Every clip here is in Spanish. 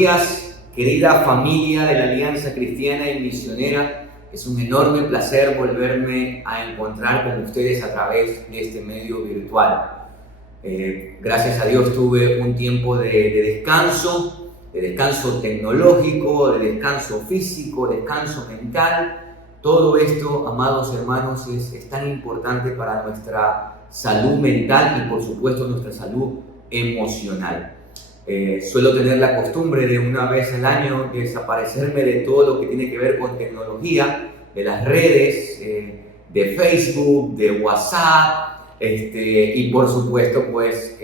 días, querida familia de la Alianza Cristiana y Misionera. Es un enorme placer volverme a encontrar con ustedes a través de este medio virtual. Gracias a Dios tuve un tiempo de descanso tecnológico, de descanso físico, descanso mental. Todo esto, amados hermanos, es tan importante para nuestra salud mental y por supuesto nuestra salud emocional. Suelo tener la costumbre de una vez al año desaparecerme de todo lo que tiene que ver con tecnología, de las redes, de Facebook, de WhatsApp, y por supuesto, pues,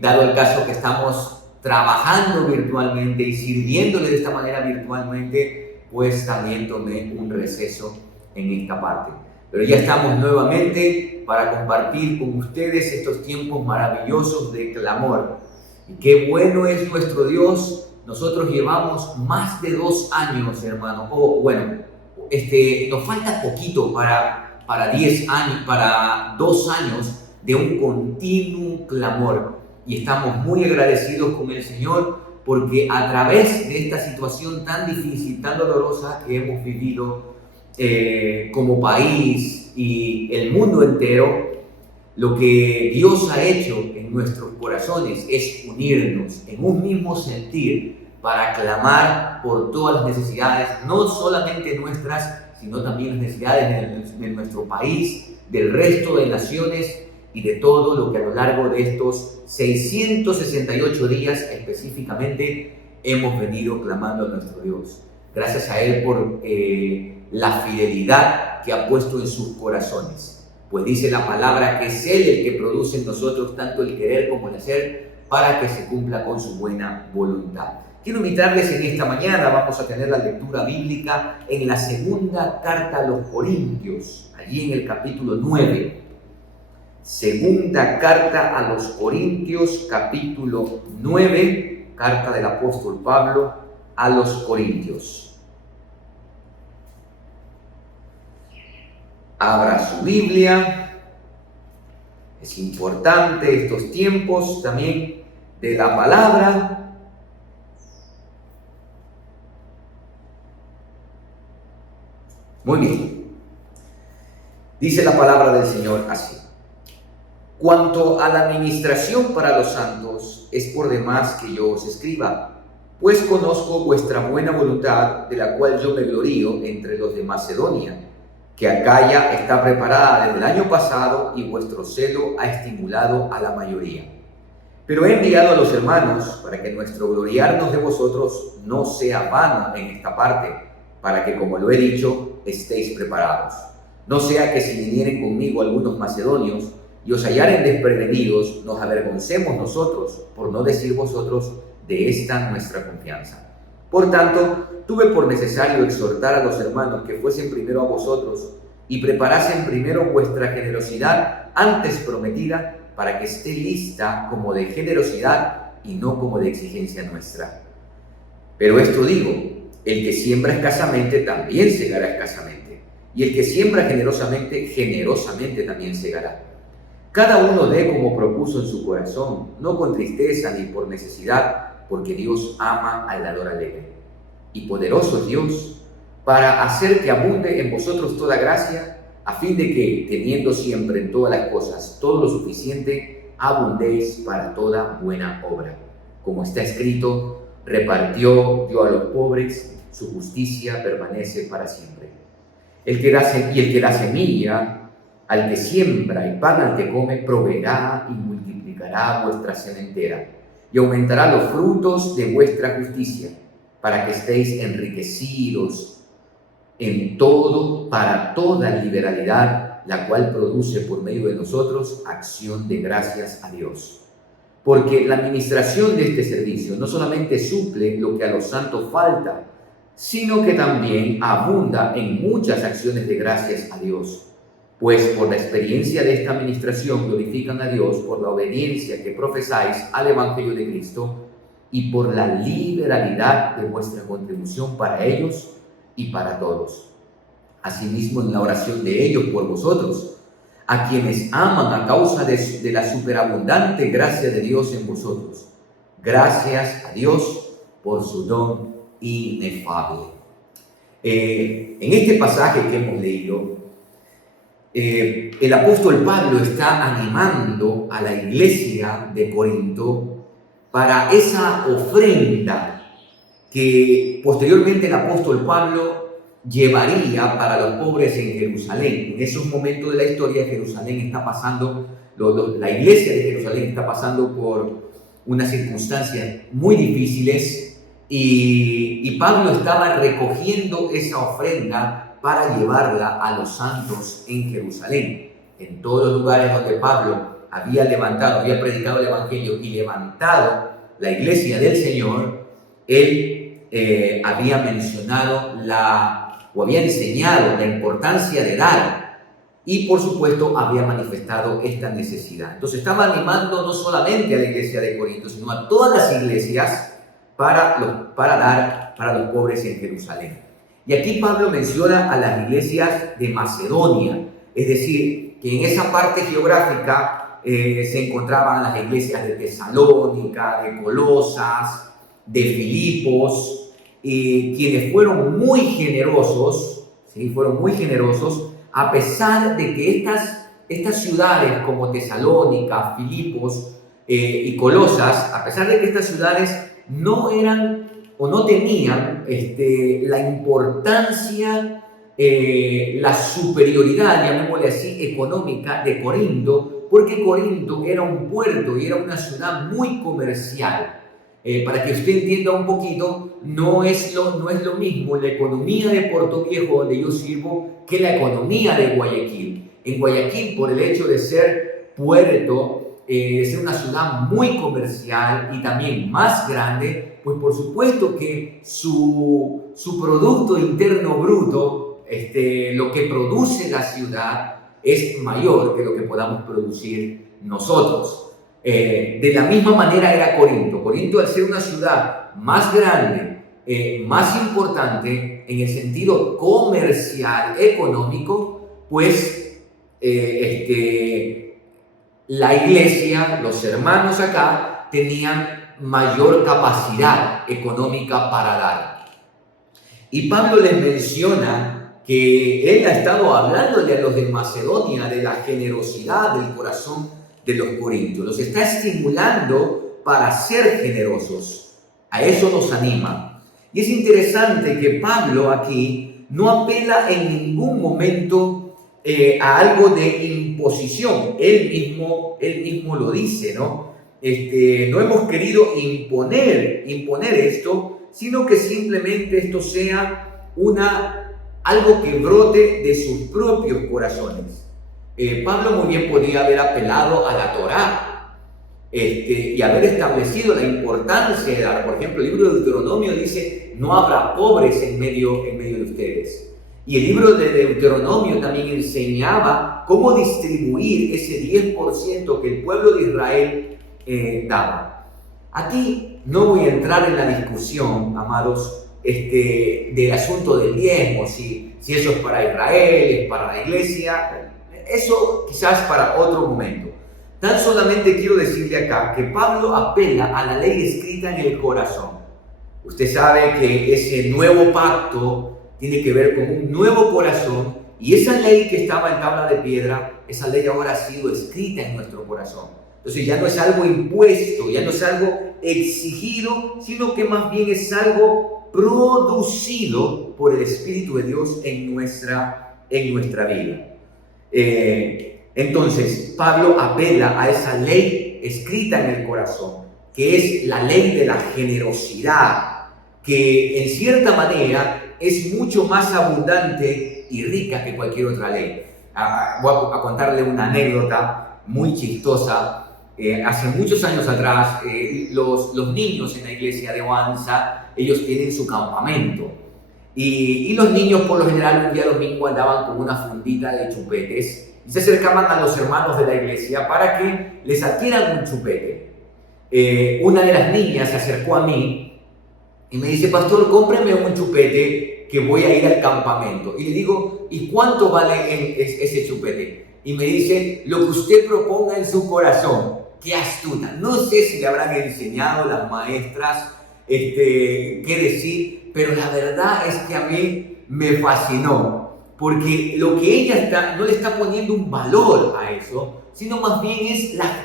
dado el caso que estamos trabajando virtualmente y sirviéndole de esta manera virtualmente, pues también tomé un receso en esta parte. Pero ya estamos nuevamente para compartir con ustedes estos tiempos maravillosos de clamor. Y qué bueno es nuestro Dios. Nosotros llevamos más de 2 años, hermano. Nos falta poquito para 10 años, para 2 años de un continuo clamor. Y estamos muy agradecidos con el Señor porque a través de esta situación tan difícil, tan dolorosa que hemos vivido como país y el mundo entero, lo que Dios ha hecho en nuestros corazones es unirnos en un mismo sentir para clamar por todas las necesidades, no solamente nuestras, sino también las necesidades de nuestro país, del resto de naciones y de todo lo que a lo largo de estos 668 días específicamente hemos venido clamando a nuestro Dios. Gracias a Él por la fidelidad que ha puesto en sus corazones. Pues dice la palabra que es Él el que produce en nosotros tanto el querer como el hacer para que se cumpla con su buena voluntad. Quiero invitarles en esta mañana, vamos a tener la lectura bíblica en la segunda carta a los Corintios, allí en el capítulo 9. Segunda carta a los Corintios, capítulo 9, carta del apóstol Pablo a los Corintios. Abra su Biblia. Es importante estos tiempos también de la palabra. Muy bien. Dice la palabra del Señor así: cuanto a la administración para los santos, es por demás que yo os escriba, pues conozco vuestra buena voluntad, de la cual yo me glorío entre los de Macedonia, que Acaya está preparada desde el año pasado y vuestro celo ha estimulado a la mayoría. Pero he enviado a los hermanos para que nuestro gloriarnos de vosotros no sea vano en esta parte, para que, como lo he dicho, estéis preparados. No sea que si vinieren conmigo algunos macedonios y os hallaren desprevenidos, nos avergoncemos nosotros, por no decir vosotros, de esta nuestra confianza. Por tanto, tuve por necesario exhortar a los hermanos que fuesen primero a vosotros y preparasen primero vuestra generosidad antes prometida, para que esté lista como de generosidad y no como de exigencia nuestra. Pero esto digo: el que siembra escasamente también segará escasamente, y el que siembra generosamente, generosamente también segará. Cada uno dé como propuso en su corazón, no con tristeza ni por necesidad, porque Dios ama al dador alegre. Y poderoso es Dios para hacer que abunde en vosotros toda gracia, a fin de que, teniendo siempre en todas las cosas todo lo suficiente, abundéis para toda buena obra. Como está escrito: repartió, dio a los pobres, su justicia permanece para siempre. El que da semilla al que siembra y pan al que come, proveerá y multiplicará vuestra sementera, y aumentará los frutos de vuestra justicia, para que estéis enriquecidos en todo, para toda liberalidad, la cual produce por medio de nosotros acción de gracias a Dios. Porque la administración de este servicio no solamente suple lo que a los santos falta, sino que también abunda en muchas acciones de gracias a Dios. Pues por la experiencia de esta administración glorifican a Dios por la obediencia que profesáis al Evangelio de Cristo y por la liberalidad de vuestra contribución para ellos y para todos. Asimismo, en la oración de ellos por vosotros, a quienes aman a causa de la superabundante gracia de Dios en vosotros, Gracias a Dios por su don inefable. En este pasaje que hemos leído, el apóstol Pablo está animando a la iglesia de Corinto para esa ofrenda que posteriormente el apóstol Pablo llevaría para los pobres en Jerusalén. En esos momentos de la historia, Jerusalén está pasando, la iglesia de Jerusalén está pasando por unas circunstancias muy difíciles y Pablo estaba recogiendo esa ofrenda para llevarla a los santos en Jerusalén. En todos los lugares donde Pablo había predicado el evangelio y levantado la iglesia del Señor, él había mencionado o había enseñado la importancia de dar y por supuesto había manifestado esta necesidad. Entonces estaba animando no solamente a la iglesia de Corinto, sino a todas las iglesias para dar para los pobres en Jerusalén. Y aquí Pablo menciona a las iglesias de Macedonia, es decir, que en esa parte geográfica se encontraban las iglesias de Tesalónica, de Colosas, de Filipos, quienes fueron muy generosos, ¿sí? Fueron muy generosos, a pesar de que estas ciudades como Tesalónica, Filipos y Colosas, a pesar de que estas ciudades no eran o no tenían la importancia, la superioridad, llamémosle así, económica de Corinto, porque Corinto era un puerto y era una ciudad muy comercial. Para que usted entienda un poquito, no es lo mismo la economía de Puerto Viejo, donde yo sirvo, que la economía de Guayaquil. En Guayaquil, por el hecho de ser puerto, de ser una ciudad muy comercial y también más grande, pues por supuesto que su Producto Interno Bruto, lo que produce la ciudad, es mayor que lo que podamos producir nosotros. De la misma manera era Corinto. Corinto, al ser una ciudad más grande, más importante en el sentido comercial, económico, pues la iglesia, los hermanos acá, tenían mayor capacidad económica para dar. Y Pablo les menciona que él ha estado hablándole a los de Macedonia de la generosidad del corazón de los corintios. Los está estimulando para ser generosos. A eso nos anima. Y es interesante que Pablo aquí no apela en ningún momento a algo de imposición. Él mismo lo dice, ¿no? No hemos querido imponer esto, sino que simplemente esto sea algo que brote de sus propios corazones. Pablo muy bien podía haber apelado a la Torá y haber establecido la importancia de dar. Por ejemplo, el libro de Deuteronomio dice: no habrá pobres en medio de ustedes. Y el libro de Deuteronomio también enseñaba cómo distribuir ese 10% que el pueblo de Israel daba. Aquí no voy a entrar en la discusión, amados, del asunto del diezmo, si eso es para Israel, es para la iglesia. Eso quizás para otro momento. Tan solamente quiero decirle acá que Pablo apela a la ley escrita en el corazón. Usted sabe que ese nuevo pacto tiene que ver con un nuevo corazón, y esa ley que estaba en tabla de piedra, esa ley ahora ha sido escrita en nuestro corazón. Entonces ya no es algo impuesto, ya no es algo exigido, sino que más bien es algo producido por el Espíritu de Dios en nuestra vida. Entonces Pablo apela a esa ley escrita en el corazón, que es la ley de la generosidad, que en cierta manera es mucho más abundante y rica que cualquier otra ley. Voy a contarle una anécdota muy chistosa. Hace muchos años atrás, los niños en la iglesia de Oanza, ellos tienen su campamento. Y los niños, por lo general, un día domingo andaban con una fundita de chupetes y se acercaban a los hermanos de la iglesia para que les adquieran un chupete. Una de las niñas se acercó a mí y me dice: pastor, cómpreme un chupete que voy a ir al campamento. Y le digo: ¿y cuánto vale ese chupete? Y me dice: lo que usted proponga en su corazón. qué astuta. No sé si le habrán enseñado las maestras qué decir, pero la verdad es que a mí me fascinó, porque lo que ella no le está poniendo un valor a eso, sino más bien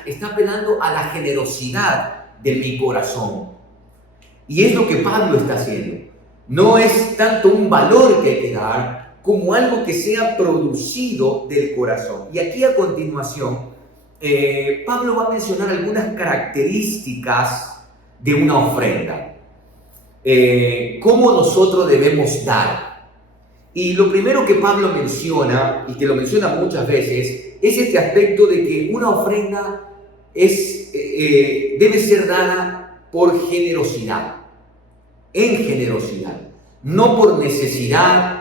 está apelando a la generosidad de mi corazón. Y es lo que Pablo está haciendo. No es tanto un valor que hay que dar, como algo que sea producido del corazón. Y aquí a continuación, Pablo va a mencionar algunas características de una ofrenda. Cómo nosotros debemos dar. Y lo primero que Pablo menciona, y que lo menciona muchas veces, es este aspecto de que una ofrenda debe ser dada por generosidad, en generosidad, no por necesidad,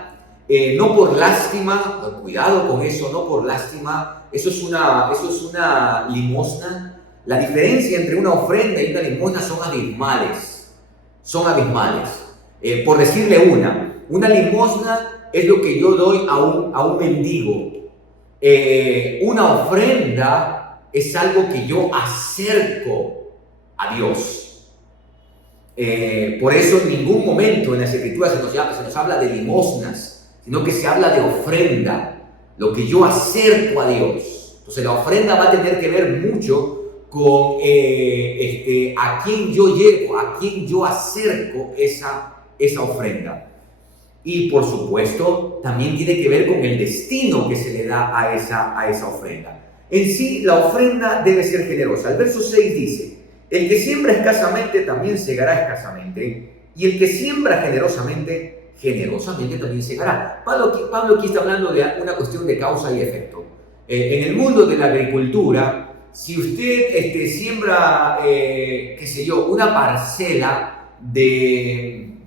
no por lástima. Cuidado con eso, no por lástima. Eso es una limosna. La diferencia entre una ofrenda y una limosna son abismales. Son abismales. Por decirle una limosna es lo que yo doy a un mendigo. Una ofrenda es algo que yo acerco a Dios. Por eso en ningún momento en las Escrituras se nos habla de limosnas, sino que se habla de ofrenda, lo que yo acerco a Dios. Entonces la ofrenda va a tener que ver mucho con a quién yo llevo, a quién yo acerco esa ofrenda. Y por supuesto también tiene que ver con el destino que se le da a esa ofrenda. En sí la ofrenda debe ser generosa. El verso 6 dice: el que siembra escasamente también segará escasamente, y el que siembra generosamente, generosamente también segará. Pablo aquí está hablando de una cuestión de causa y efecto. En el mundo de la agricultura, si usted siembra, una parcela de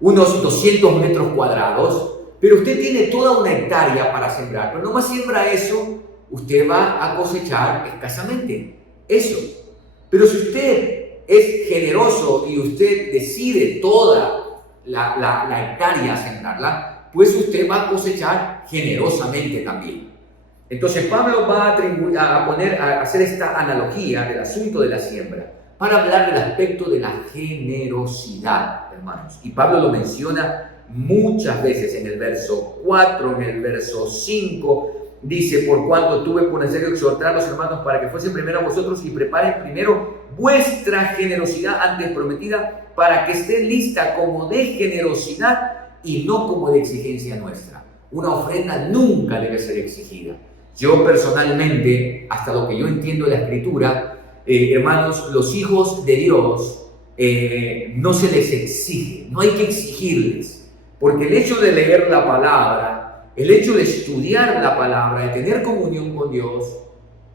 unos 200 metros cuadrados, pero usted tiene toda una hectárea para sembrar, pero nomás siembra eso, usted va a cosechar escasamente eso. Pero si usted es generoso y usted decide toda la hectárea sembrarla, pues usted va a cosechar generosamente también. Entonces Pablo va a hacer esta analogía del asunto de la siembra para hablar del aspecto de la generosidad, hermanos. Y Pablo lo menciona muchas veces en el verso 4, en el verso 5. Dice: por cuanto tuve por necesario exhortar a los hermanos para que fuesen primero a vosotros y preparen primero vuestra generosidad antes prometida, para que esté lista como de generosidad y no como de exigencia nuestra. Una ofrenda nunca debe ser exigida. Yo personalmente, hasta lo que yo entiendo de la Escritura, hermanos, los hijos de Dios no se les exige, no hay que exigirles, porque el hecho de leer la palabra, el hecho de estudiar la palabra, de tener comunión con Dios,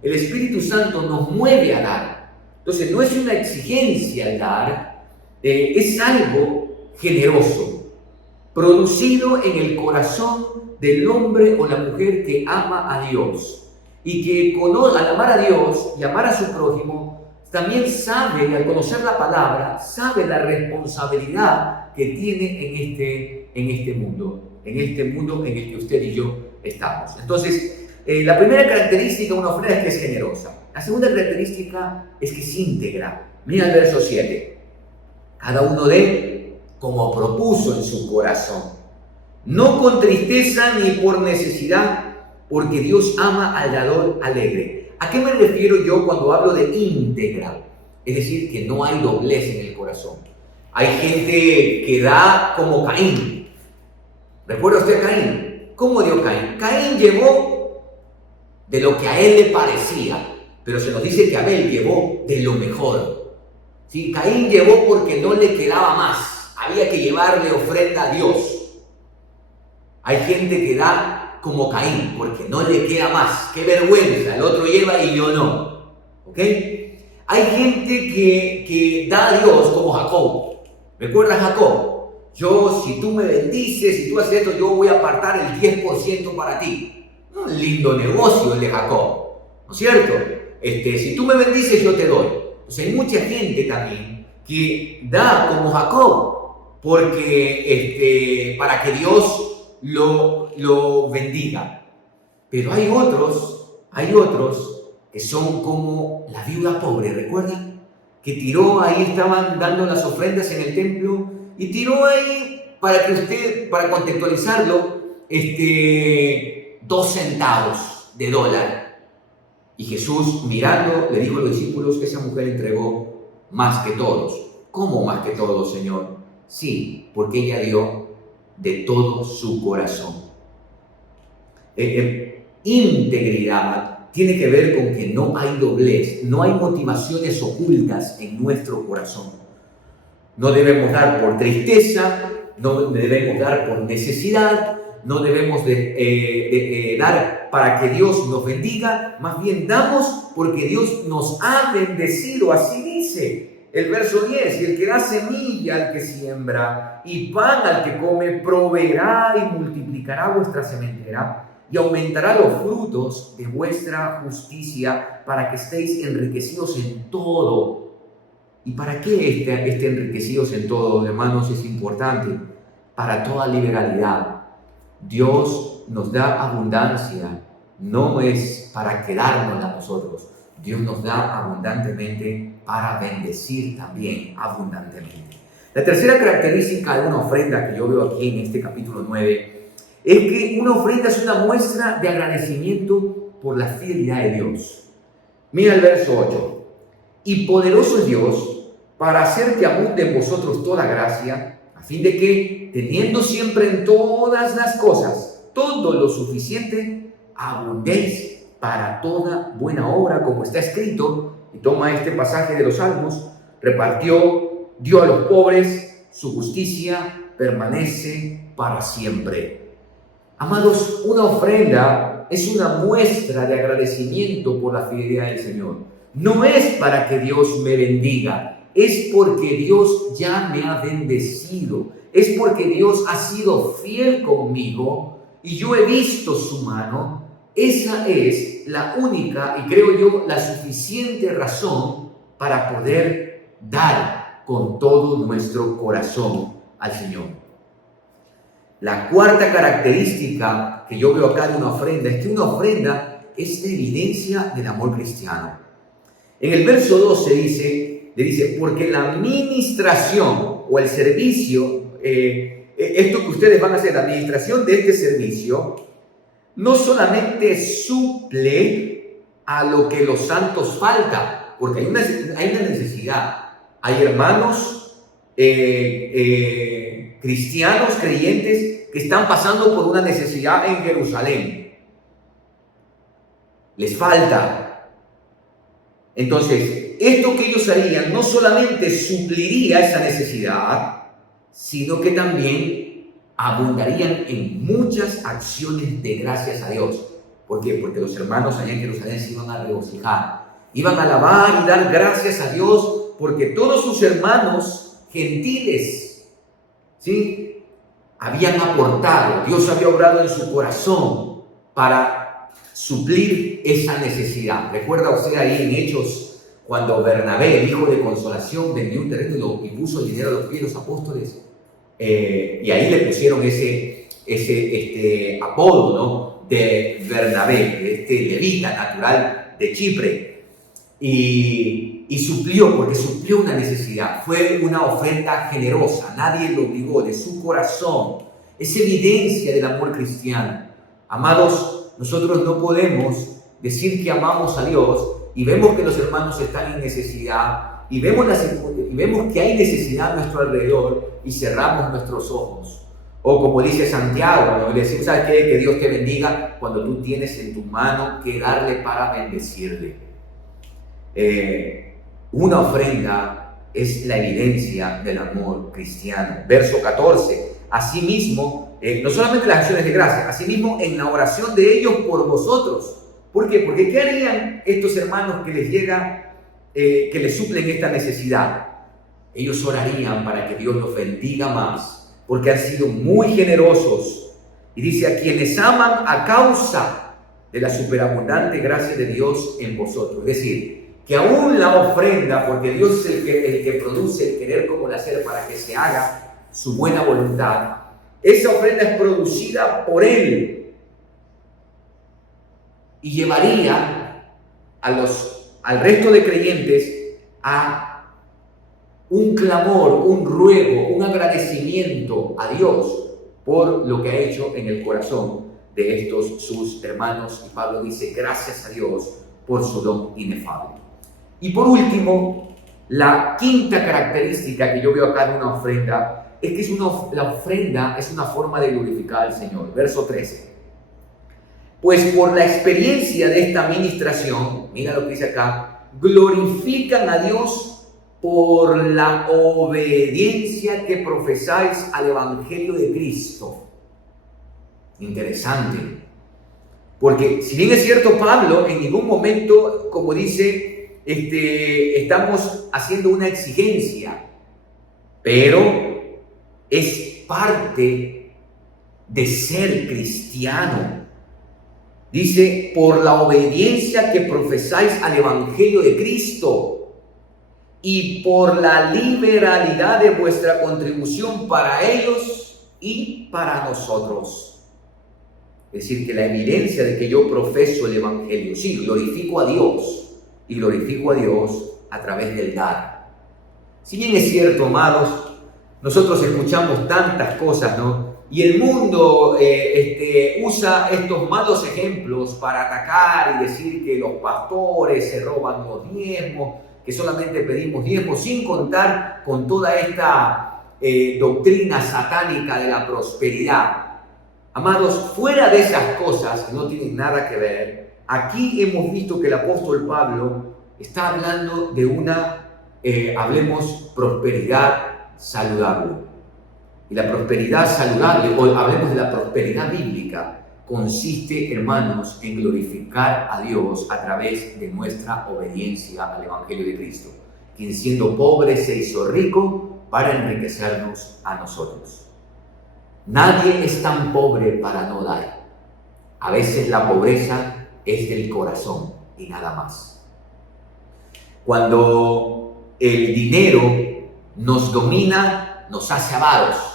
el Espíritu Santo nos mueve a dar. Entonces no es una exigencia el dar, es algo generoso, producido en el corazón del hombre o la mujer que ama a Dios y que al amar a Dios y amar a su prójimo, también sabe, al conocer la palabra, sabe la responsabilidad que tiene en este mundo en el que usted y yo estamos. Entonces, la primera característica de una ofrenda es que es generosa. La segunda característica es que es íntegra. Mira el verso 7. Cada uno dé como propuso en su corazón, no con tristeza ni por necesidad, porque Dios ama al dador alegre. ¿A qué me refiero yo cuando hablo de íntegra? Es decir, que no hay doblez en el corazón. Hay gente que da como Caín. ¿Recuerda usted a Caín? ¿Cómo dio Caín? Caín llevó de lo que a él le parecía, pero se nos dice que Abel llevó de lo mejor. ¿Sí? Caín llevó porque no le quedaba más. Había que llevarle ofrenda a Dios. Hay gente que da como Caín porque no le queda más. ¡Qué vergüenza! El otro lleva y yo no. ¿Ok? Hay gente que da a Dios como Jacob. ¿Recuerdas a Jacob? Si tú me bendices, si tú haces esto, yo voy a apartar el 10% para ti. Un lindo negocio el de Jacob, ¿no es cierto? Si tú me bendices, yo te doy. Entonces hay mucha gente también que da como Jacob, porque para que Dios lo bendiga. Pero hay otros que son como la viuda pobre, ¿recuerdan? Que tiró ahí, estaban dando las ofrendas en el templo, y tiró ahí, para contextualizarlo, 2 centavos de dólar. Y Jesús, mirando, le dijo a los discípulos que esa mujer entregó más que todos. ¿Cómo más que todos, Señor? Sí, porque ella dio de todo su corazón. Integridad tiene que ver con que no hay doblez, no hay motivaciones ocultas en nuestro corazón. No debemos dar por tristeza, no debemos dar por necesidad, no debemos dar para que Dios nos bendiga, más bien damos porque Dios nos ha bendecido, así dice el verso 10, y el que da semilla al que siembra y pan al que come, proveerá y multiplicará vuestra sementera y aumentará los frutos de vuestra justicia para que estéis enriquecidos en todo. ¿Y para qué este enriquecidos en todo, hermanos? Es importante para toda liberalidad. Dios nos da abundancia, no es para quedárnosla a nosotros. Dios nos da abundantemente para bendecir también abundantemente. La tercera característica de una ofrenda que yo veo aquí en este capítulo 9 es que una ofrenda es una muestra de agradecimiento por la fidelidad de Dios. Mira el verso 8. Y poderoso es Dios para hacer que abunde en vosotros toda gracia, a fin de que, teniendo siempre en todas las cosas todo lo suficiente, abundéis para toda buena obra, como está escrito. Y toma este pasaje de los Salmos: dio a los pobres, su justicia permanece para siempre. Amados, una ofrenda es una muestra de agradecimiento por la fidelidad del Señor. No es para que Dios me bendiga, es porque Dios ya me ha bendecido, es porque Dios ha sido fiel conmigo y yo he visto su mano. Esa es la única y creo yo la suficiente razón para poder dar con todo nuestro corazón al Señor. La cuarta característica que yo veo acá de una ofrenda es que una ofrenda es la evidencia del amor cristiano. En el verso 12 le dice, porque la administración o el servicio, esto que ustedes van a hacer, la administración de este servicio, no solamente suple a lo que los santos falta, porque hay una necesidad. Hay hermanos cristianos, creyentes, que están pasando por una necesidad en Jerusalén. Les falta. Entonces, esto que ellos harían no solamente supliría esa necesidad, sino que también abundarían en muchas acciones de gracias a Dios. ¿Por qué? Porque los hermanos allá en Jerusalén se iban a regocijar, iban a alabar y dar gracias a Dios, porque todos sus hermanos gentiles, ¿sí?, habían aportado, Dios había obrado en su corazón para suplir esa necesidad. ¿Recuerda usted ahí en Hechos, cuando Bernabé, el hijo de consolación, vendió un terreno y puso el dinero a los pies de los apóstoles? Y ahí le pusieron ese apodo, ¿no?, de Bernabé, de este levita natural de Chipre. Y suplió, porque suplió una necesidad. Fue una ofrenda generosa, nadie lo obligó, de su corazón. Es evidencia del amor cristiano. Amados, nosotros no podemos decir que amamos a Dios y vemos que los hermanos están en necesidad y vemos que hay necesidad a nuestro alrededor y cerramos nuestros ojos. O como dice Santiago, ¿no?, le decimos, ¿sabes qué? Que Dios te bendiga cuando tú tienes en tu mano que darle para bendecirle. Una ofrenda es la evidencia del amor cristiano. Verso 14. Asimismo, no solamente las acciones de gracia, asimismo en la oración de ellos por vosotros. ¿Por qué? Porque ¿qué harían estos hermanos que les llega, que les suplen esta necesidad? Ellos orarían para que Dios los bendiga más, porque han sido muy generosos. Y dice, a quienes aman a causa de la superabundante gracia de Dios en vosotros. Es decir, que aún la ofrenda, porque Dios es el que produce el querer como el hacer para que se haga su buena voluntad, esa ofrenda es producida por Él y llevaría al resto de creyentes a un clamor, un ruego, un agradecimiento a Dios por lo que ha hecho en el corazón de estos sus hermanos. Y Pablo dice, gracias a Dios por su don inefable. Y por último, la quinta característica que yo veo acá en una ofrenda es que la ofrenda es una forma de glorificar al Señor. Verso 13. Pues por la experiencia de esta administración, mira lo que dice acá, glorifican a Dios por la obediencia que profesáis al Evangelio de Cristo. Interesante. Porque si bien es cierto, Pablo en ningún momento, como dice, estamos haciendo una exigencia, pero es parte de ser cristiano. Dice, por la obediencia que profesáis al Evangelio de Cristo y por la liberalidad de vuestra contribución para ellos y para nosotros. Es decir, que la evidencia de que yo profeso el Evangelio, sí, glorifico a Dios y glorifico a Dios a través del dar. Si bien es cierto, amados, nosotros escuchamos tantas cosas, ¿no? Y el mundo usa estos malos ejemplos para atacar y decir que los pastores se roban los diezmos, que solamente pedimos diezmos, sin contar con toda esta doctrina satánica de la prosperidad. Amados, fuera de esas cosas que no tienen nada que ver, aquí hemos visto que el apóstol Pablo está hablando de una, hablemos, prosperidad saludable. Y la prosperidad saludable, o hablemos de la prosperidad bíblica, consiste, hermanos, en glorificar a Dios a través de nuestra obediencia al Evangelio de Cristo, quien siendo pobre se hizo rico para enriquecernos a nosotros. Nadie es tan pobre para no dar. A veces la pobreza es del corazón y nada más. Cuando el dinero nos domina, nos hace avaros.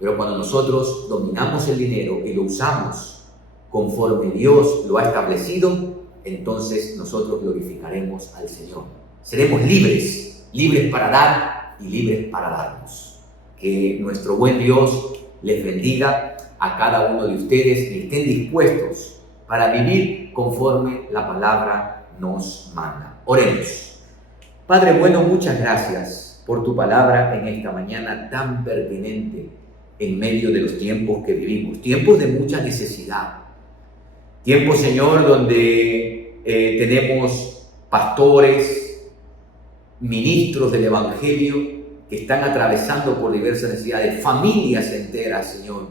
Pero cuando nosotros dominamos el dinero y lo usamos conforme Dios lo ha establecido, entonces nosotros glorificaremos al Señor. Seremos libres, libres para dar y libres para darnos. Que nuestro buen Dios les bendiga a cada uno de ustedes y estén dispuestos para vivir conforme la palabra nos manda. Oremos. Padre bueno, muchas gracias por tu palabra en esta mañana tan pertinente en medio de los tiempos que vivimos, tiempos de mucha necesidad, tiempos, Señor, donde tenemos pastores, ministros del Evangelio que están atravesando por diversas necesidades, familias enteras, Señor,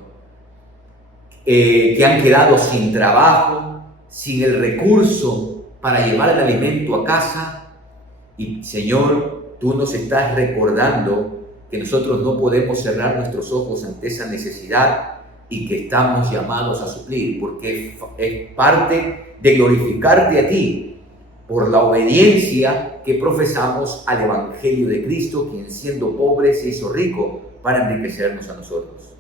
que han quedado sin trabajo, sin el recurso para llevar el alimento a casa. Y, Señor, tú nos estás recordando que nosotros no podemos cerrar nuestros ojos ante esa necesidad y que estamos llamados a suplir, porque es parte de glorificarte a ti por la obediencia que profesamos al Evangelio de Cristo, quien siendo pobre se hizo rico para enriquecernos a nosotros.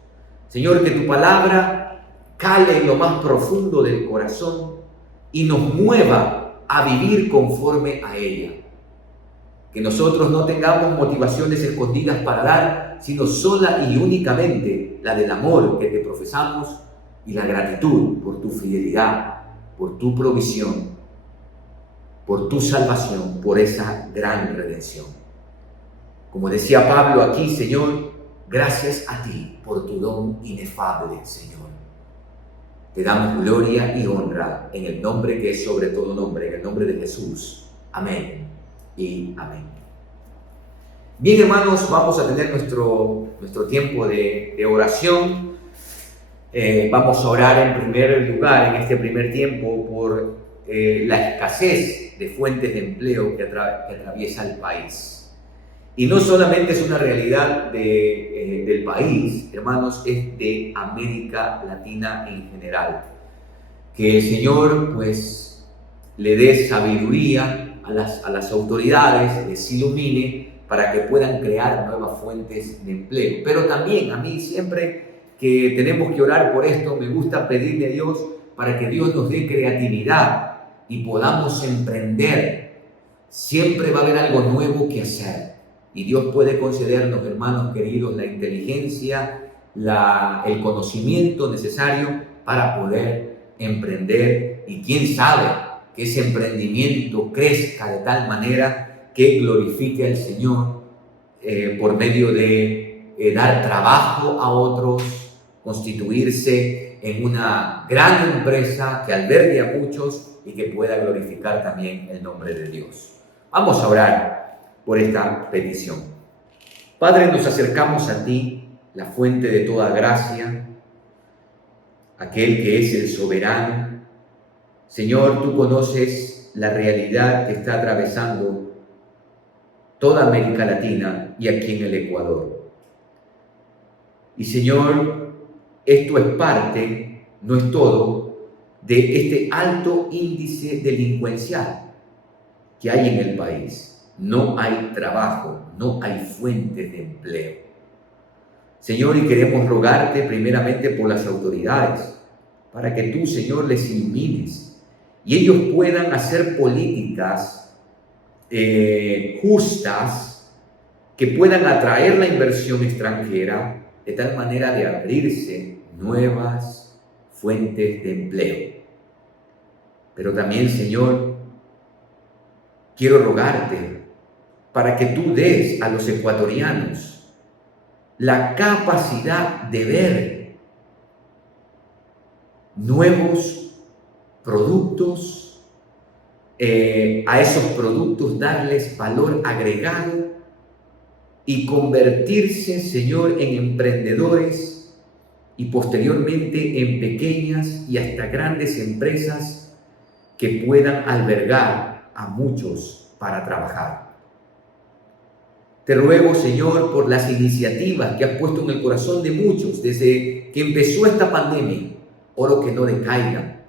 Señor, que tu palabra cale en lo más profundo del corazón y nos mueva a vivir conforme a ella. Que nosotros no tengamos motivaciones escondidas para dar, sino sola y únicamente la del amor que te profesamos y la gratitud por tu fidelidad, por tu provisión, por tu salvación, por esa gran redención. Como decía Pablo aquí, Señor, gracias a ti por tu don inefable, Señor. Te damos gloria y honra en el nombre que es sobre todo nombre, en el nombre de Jesús. Amén y amén. Bien, hermanos, vamos a tener nuestro tiempo de oración. Vamos a orar en primer lugar, en este primer tiempo, por la escasez de fuentes de empleo que atraviesa el país. Y no solamente es una realidad del país, hermanos, es de América Latina en general. Que el Señor, pues, le dé sabiduría a las autoridades, les ilumine para que puedan crear nuevas fuentes de empleo. Pero también a mí siempre que tenemos que orar por esto, me gusta pedirle a Dios para que Dios nos dé creatividad y podamos emprender, siempre va a haber algo nuevo que hacer. Y Dios puede concedernos, hermanos queridos, la inteligencia, el conocimiento necesario para poder emprender. Y quién sabe que ese emprendimiento crezca de tal manera que glorifique al Señor por medio de dar trabajo a otros, constituirse en una gran empresa que albergue a muchos y que pueda glorificar también el nombre de Dios. Vamos a orar por esta petición. Padre, nos acercamos a ti, la fuente de toda gracia, aquel que es el soberano. Señor, tú conoces la realidad que está atravesando toda América Latina y aquí en el Ecuador. Y Señor, esto es parte, no es todo, de este alto índice delincuencial que hay en el país. No hay trabajo, no hay fuentes de empleo. Señor, y queremos rogarte primeramente por las autoridades, para que tú, Señor, les ilumines y ellos puedan hacer políticas justas que puedan atraer la inversión extranjera de tal manera de abrirse nuevas fuentes de empleo. Pero también, Señor, quiero rogarte para que tú des a los ecuatorianos la capacidad de ver nuevos productos, a esos productos darles valor agregado y convertirse, Señor, en emprendedores y posteriormente en pequeñas y hasta grandes empresas que puedan albergar a muchos para trabajar. Te ruego, Señor, por las iniciativas que has puesto en el corazón de muchos desde que empezó esta pandemia. Oro que no decaigan.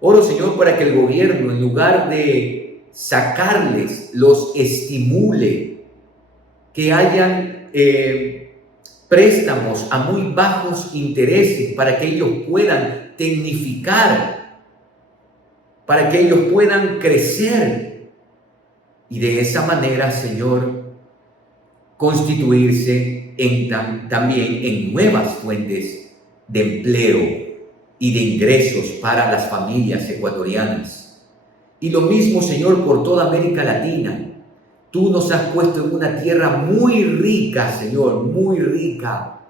Oro, Señor, para que el gobierno, en lugar de sacarles, los estimule, que hayan préstamos a muy bajos intereses para que ellos puedan tecnificar, para que ellos puedan crecer y de esa manera, Señor, constituirse también en nuevas fuentes de empleo y de ingresos para las familias ecuatorianas. Y lo mismo, Señor, por toda América Latina. Tú nos has puesto en una tierra muy rica, Señor, muy rica.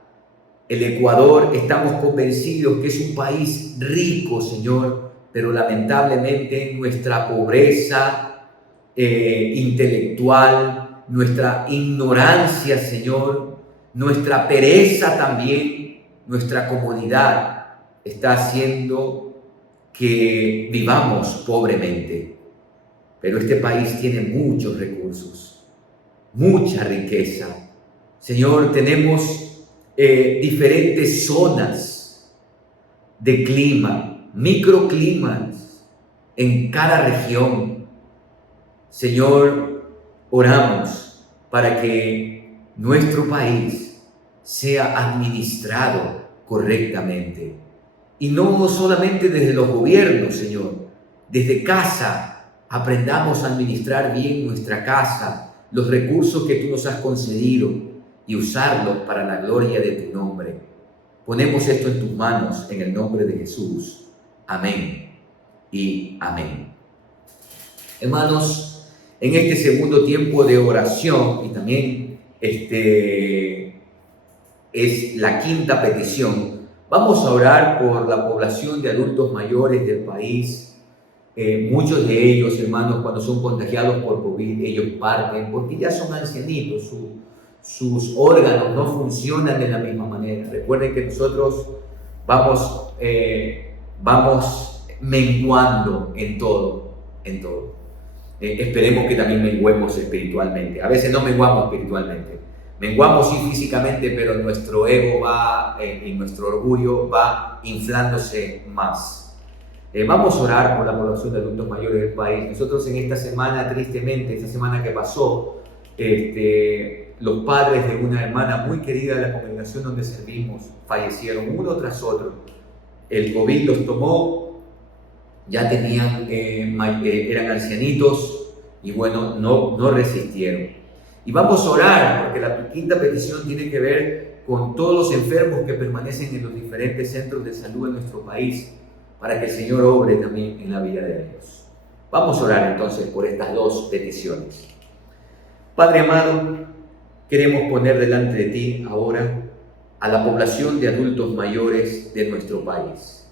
El Ecuador, estamos convencidos que es un país rico, Señor, pero lamentablemente nuestra pobreza intelectual, nuestra ignorancia, Señor, nuestra pereza también, nuestra comodidad, está haciendo que vivamos pobremente. Pero este país tiene muchos recursos, mucha riqueza. Señor, tenemos diferentes zonas de clima, microclimas en cada región. Señor, oramos para que nuestro país sea administrado correctamente. Y no solamente desde los gobiernos, Señor, desde casa. Aprendamos a administrar bien nuestra casa, los recursos que tú nos has concedido y usarlos para la gloria de tu nombre. Ponemos esto en tus manos en el nombre de Jesús. Amén y amén. Hermanos, en este segundo tiempo de oración, y también es la quinta petición, vamos a orar por la población de adultos mayores del país. Muchos de ellos, hermanos, cuando son contagiados por COVID, ellos parten porque ya son ancianitos, sus órganos no funcionan de la misma manera. Recuerden que nosotros vamos menguando en todo. Esperemos que también menguemos espiritualmente. A veces no menguamos espiritualmente, menguamos sí físicamente, pero nuestro ego y nuestro orgullo va inflándose más. Vamos a orar por la población de adultos mayores del país. Nosotros en esta semana, tristemente, esta semana que pasó, los padres de una hermana muy querida de la congregación donde servimos fallecieron uno tras otro. El COVID los tomó ya tenían, eran ancianitos y bueno, no resistieron. Y vamos a orar porque la quinta petición tiene que ver con todos los enfermos que permanecen en los diferentes centros de salud en nuestro país, para que el Señor obre también en la vida de ellos. Vamos a orar entonces por estas dos peticiones. Padre amado, queremos poner delante de ti ahora a la población de adultos mayores de nuestro país.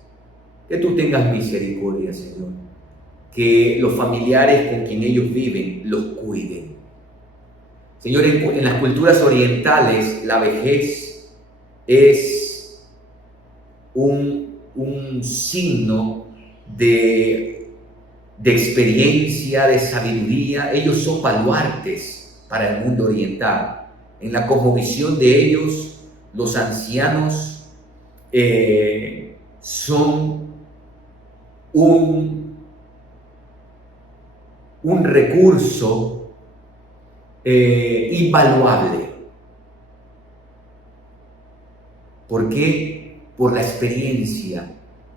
Que tú tengas misericordia, Señor. Que los familiares con quien ellos viven los cuiden. Señor, en las culturas orientales la vejez es un signo de experiencia, de sabiduría. Ellos son baluartes para el mundo oriental. En la cosmovisión de ellos, los ancianos son un recurso invaluable. ¿Por qué? Por la experiencia,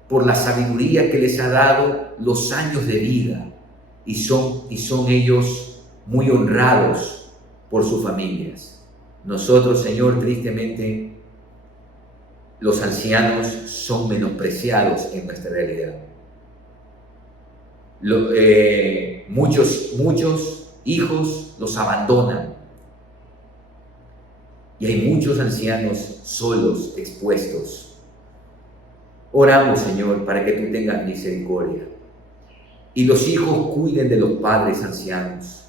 por la sabiduría que les ha dado los años de vida, y son ellos muy honrados por sus familias. Nosotros, Señor, tristemente, los ancianos son menospreciados en nuestra realidad. Muchos hijos los abandonan y hay muchos ancianos solos, expuestos. Oramos, Señor, para que tú tengas misericordia y los hijos cuiden de los padres ancianos,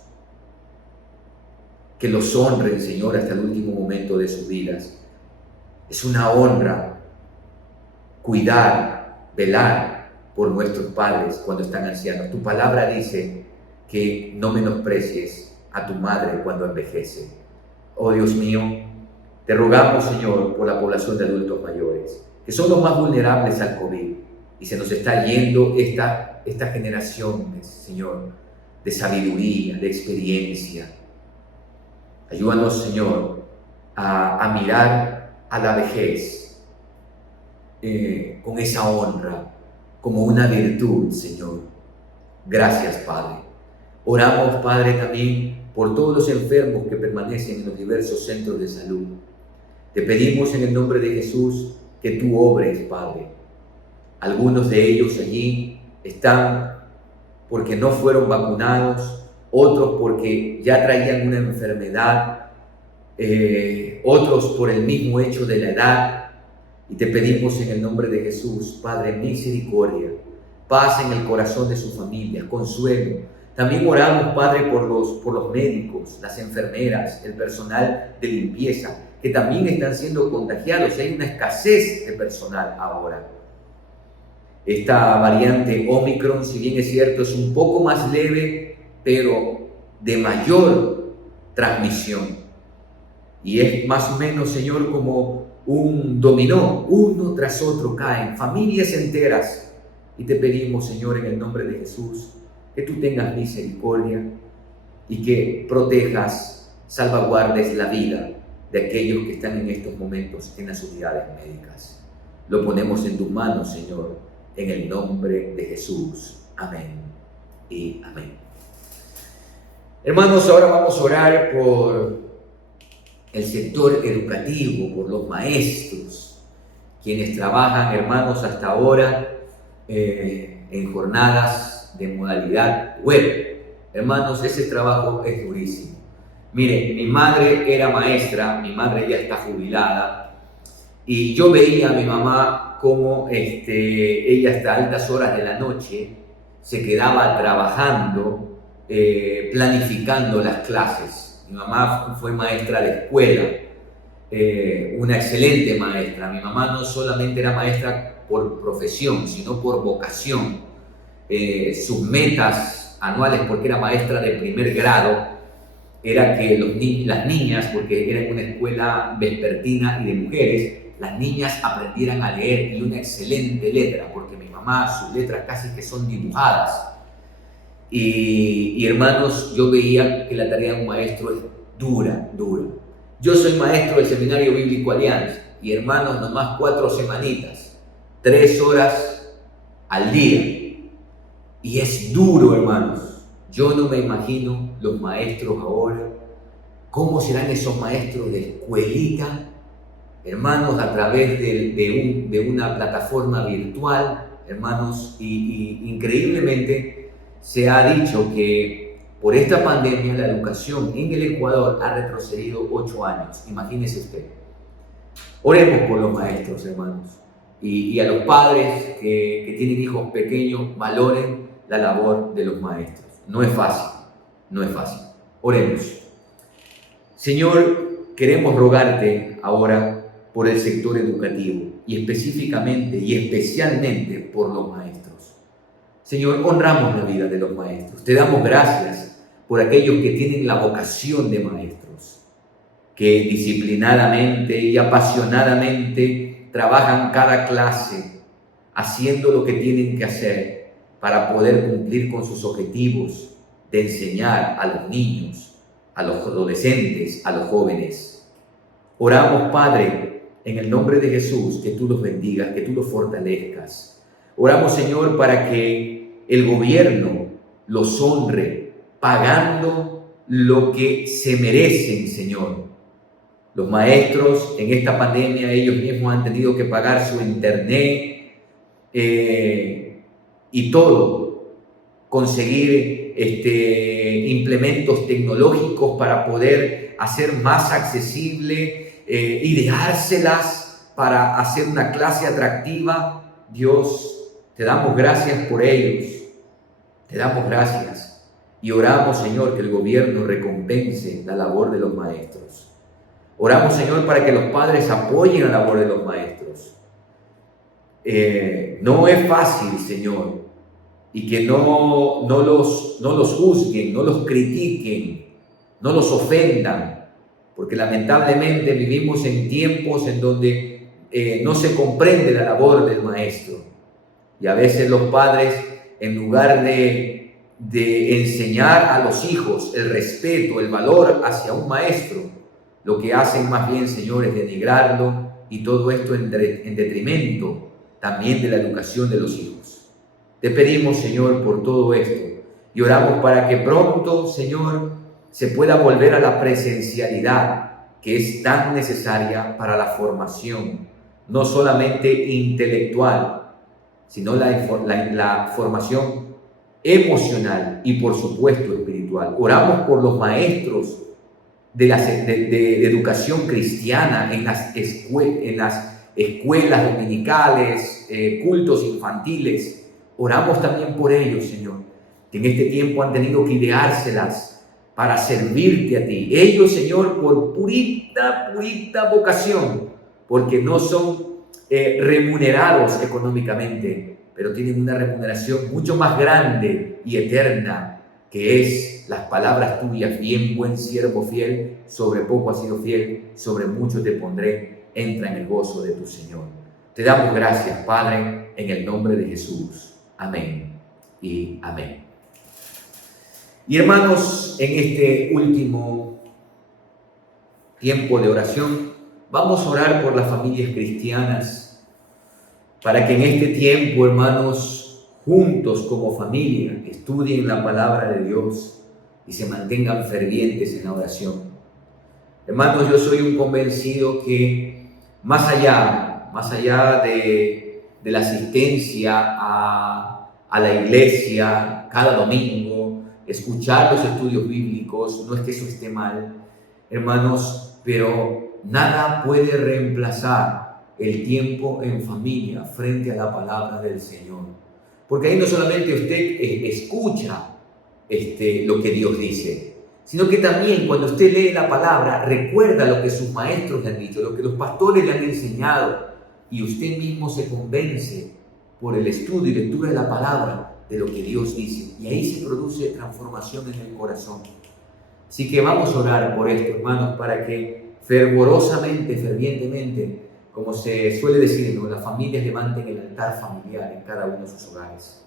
que los honren, Señor, hasta el último momento de sus vidas. Es una honra cuidar, velar por nuestros padres cuando están ancianos. Tu palabra dice que no menosprecies a tu madre cuando envejece. Oh Dios mío, te rogamos, Señor, por la población de adultos mayores, que son los más vulnerables al COVID, y se nos está yendo esta generación, Señor, de sabiduría, de experiencia. Ayúdanos, Señor, a mirar a la vejez con esa honra, como una virtud, Señor. Gracias, Padre. Oramos, Padre, también por todos los enfermos que permanecen en los diversos centros de salud. Te pedimos en el nombre de Jesús que tú obres, Padre. Algunos de ellos allí están porque no fueron vacunados, otros porque ya traían una enfermedad, otros por el mismo hecho de la edad. Y te pedimos en el nombre de Jesús, Padre, misericordia, paz en el corazón de su familia, consuelo. También oramos, Padre, por los médicos, las enfermeras, el personal de limpieza, que también están siendo contagiados. Hay una escasez de personal ahora. Esta variante Omicron, si bien es cierto, es un poco más leve, pero de mayor transmisión. Y es más o menos, Señor, como un dominó, uno tras otro caen, familias enteras. Y te pedimos, Señor, en el nombre de Jesús, que tú tengas misericordia y que protejas, salvaguardes la vida de aquellos que están en estos momentos en las unidades médicas. Lo ponemos en tus manos, Señor, en el nombre de Jesús. Amén y amén. Hermanos, ahora vamos a orar por el sector educativo, por los maestros, quienes trabajan, hermanos, hasta ahora en jornadas de modalidad web. Hermanos, ese trabajo es durísimo. Mire, mi madre era maestra, mi madre ya está jubilada, y yo veía a mi mamá cómo ella hasta altas horas de la noche se quedaba trabajando, planificando las clases. Mi mamá fue maestra de escuela, una excelente maestra. Mi mamá no solamente era maestra por profesión, sino por vocación. Sus metas anuales, porque era maestra de primer grado, era que las niñas, porque era en una escuela vespertina y de mujeres, las niñas aprendieran a leer y una excelente letra, porque mi mamá, sus letras casi que son dibujadas. Y hermanos, yo veía que la tarea de un maestro es dura. Yo soy maestro del Seminario Bíblico Alianza, y hermanos, nomás 4 semanitas, 3 horas al día. Y es duro, hermanos. Yo no me imagino los maestros ahora. ¿Cómo serán esos maestros de escuelita, hermanos, a través de una plataforma virtual, hermanos? Y increíblemente se ha dicho que por esta pandemia la educación en el Ecuador ha retrocedido 8 años. Imagínese usted. Oremos por los maestros, hermanos. Y a los padres que tienen hijos pequeños, valoren la labor de los maestros. No es fácil, no es fácil. Oremos. Señor, queremos rogarte ahora por el sector educativo y específicamente y especialmente por los maestros. Señor, honramos la vida de los maestros. Te damos gracias por aquellos que tienen la vocación de maestros, que disciplinadamente y apasionadamente trabajan cada clase, haciendo lo que tienen que hacer para poder cumplir con sus objetivos de enseñar a los niños, a los adolescentes, a los jóvenes. Oramos, Padre, en el nombre de Jesús, que tú los bendigas, que tú los fortalezcas. Oramos, Señor, para que el gobierno los honre, pagando lo que se merecen, Señor. Los maestros en esta pandemia, ellos mismos han tenido que pagar su internet y todo, conseguir implementos tecnológicos para poder hacer más accesible, ideárselas para hacer una clase atractiva. Dios, te damos gracias por ellos, te damos gracias y oramos, Señor, que el gobierno recompense la labor de los maestros. Oramos, Señor, para que los padres apoyen la labor de los maestros. No es fácil, Señor, y que no los juzguen, no los critiquen, no los ofendan, porque lamentablemente vivimos en tiempos en donde no se comprende la labor del maestro. Y a veces los padres, en lugar de enseñar a los hijos el respeto, el valor hacia un maestro, lo que hacen más bien, Señor, es denigrarlo, y todo esto en detrimento también de la educación de los hijos. Te pedimos, Señor, por todo esto y oramos para que pronto, Señor, se pueda volver a la presencialidad que es tan necesaria para la formación, no solamente intelectual, sino la formación emocional y, por supuesto, espiritual. Oramos por los maestros de educación cristiana en las escuelas dominicales, cultos infantiles. Oramos también por ellos, Señor, que en este tiempo han tenido que ideárselas para servirte a ti. Ellos, Señor, por purita vocación, porque no son remunerados económicamente, pero tienen una remuneración mucho más grande y eterna, que es las palabras tuyas: bien, buen siervo fiel, sobre poco has sido fiel, sobre mucho te pondré, entra en el gozo de tu Señor. Te damos gracias, Padre, en el nombre de Jesús. Amén y amén. Y hermanos, en este último tiempo de oración, vamos a orar por las familias cristianas, para que en este tiempo, hermanos, juntos como familia, estudien la palabra de Dios y se mantengan fervientes en la oración. Hermanos, yo soy un convencido que más allá de la asistencia a la iglesia cada domingo, escuchar los estudios bíblicos, no es que eso esté mal, hermanos, pero nada puede reemplazar el tiempo en familia frente a la palabra del Señor. Porque ahí no solamente usted escucha lo que Dios dice, sino que también cuando usted lee la palabra, recuerda lo que sus maestros le han dicho, lo que los pastores le han enseñado, y usted mismo se convence por el estudio y lectura de la palabra de lo que Dios dice, y ahí se produce transformación en el corazón. Así que vamos a orar por esto, hermanos, para que fervorosamente, fervientemente, como se suele decir, ¿no?, las familias levanten el altar familiar en cada uno de sus hogares.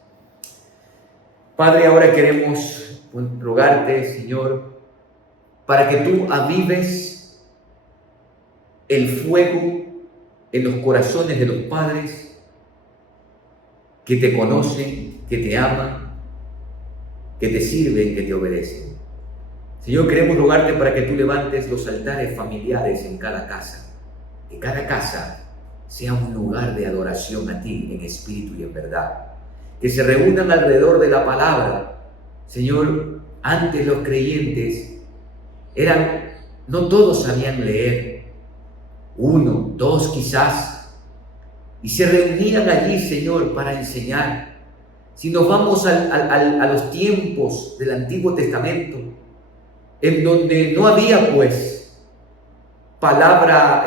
Padre, ahora queremos rogarte, Señor, para que tú avives el fuego en los corazones de los padres que te conocen, que te aman que te sirven, que te obedecen. Señor, queremos rogarte para que tú levantes los altares familiares en cada casa, que cada casa sea un lugar de adoración a ti en espíritu y en verdad, que se reúnan alrededor de la palabra. Señor, antes los creyentes no todos sabían leer, uno, dos quizás, y se reunían allí, Señor, para enseñar. Si nos vamos a los tiempos del Antiguo Testamento, en donde no había pues palabra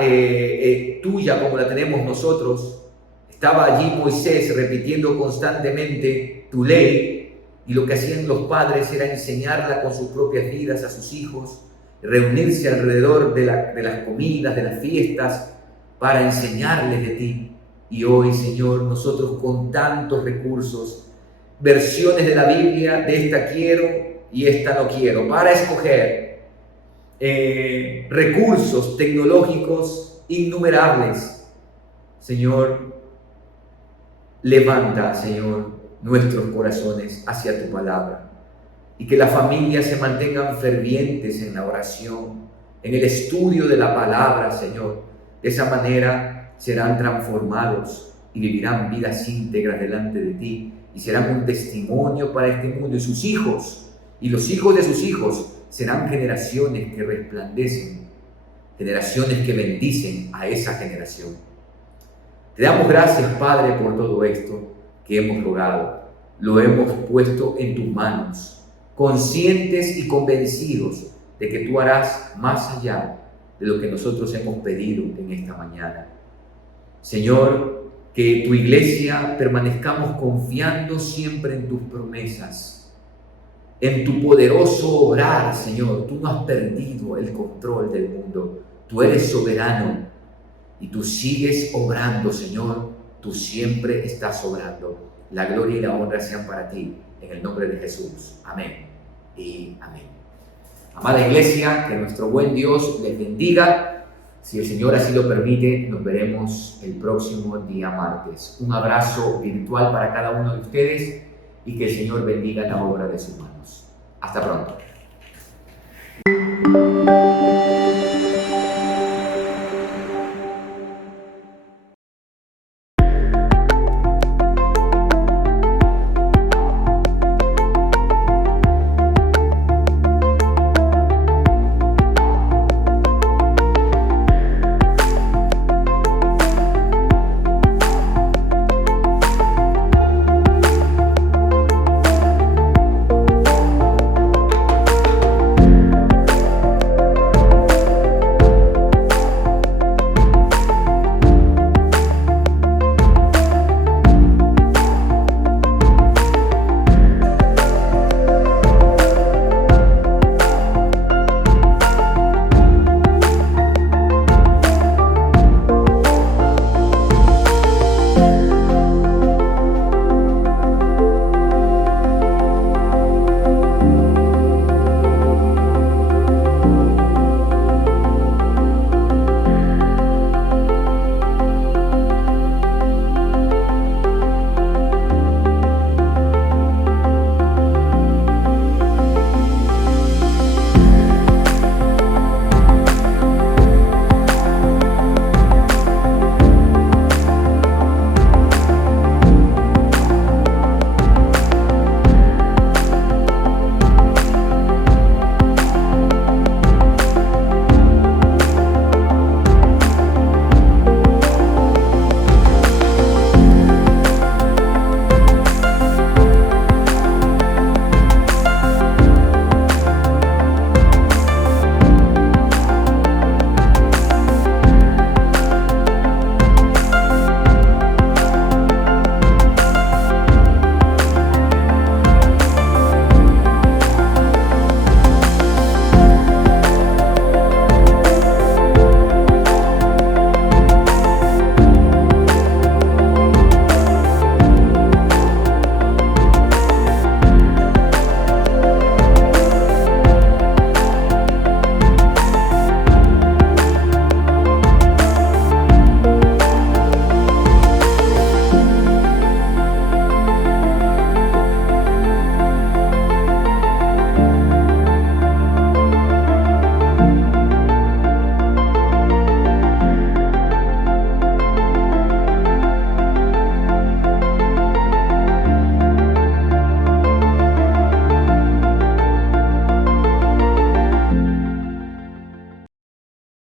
tuya como la tenemos nosotros, estaba allí Moisés repitiendo constantemente tu ley, y lo que hacían los padres era enseñarla con sus propias vidas a sus hijos, reunirse alrededor de las comidas, de las fiestas, para enseñarles de ti. Y hoy, Señor, nosotros con tantos recursos, versiones de la Biblia, de esta quiero y esta no quiero, para escoger, recursos tecnológicos innumerables. Señor, levanta, Señor, nuestros corazones hacia tu palabra, y que las familias se mantengan fervientes en la oración, en el estudio de la palabra, Señor. De esa manera serán transformados y vivirán vidas íntegras delante de ti, y serán un testimonio para este mundo, y sus hijos y los hijos de sus hijos serán generaciones que resplandecen, generaciones que bendicen a esa generación. Te damos gracias, Padre, por todo esto que hemos logrado. Lo hemos puesto en tus manos, conscientes y convencidos de que tú harás más allá de lo que nosotros hemos pedido en esta mañana. Señor, que tu iglesia permanezcamos confiando siempre en tus promesas, en tu poderoso obrar, Señor. Tú no has perdido el control del mundo, tú eres soberano y tú sigues obrando, Señor. Tú siempre estás obrando. La gloria y la honra sean para ti, en el nombre de Jesús. Amén y amén. Amada iglesia, que nuestro buen Dios les bendiga. Si el Señor así lo permite, nos veremos el próximo día martes. Un abrazo virtual para cada uno de ustedes, y que el Señor bendiga la obra de sus manos. Hasta pronto.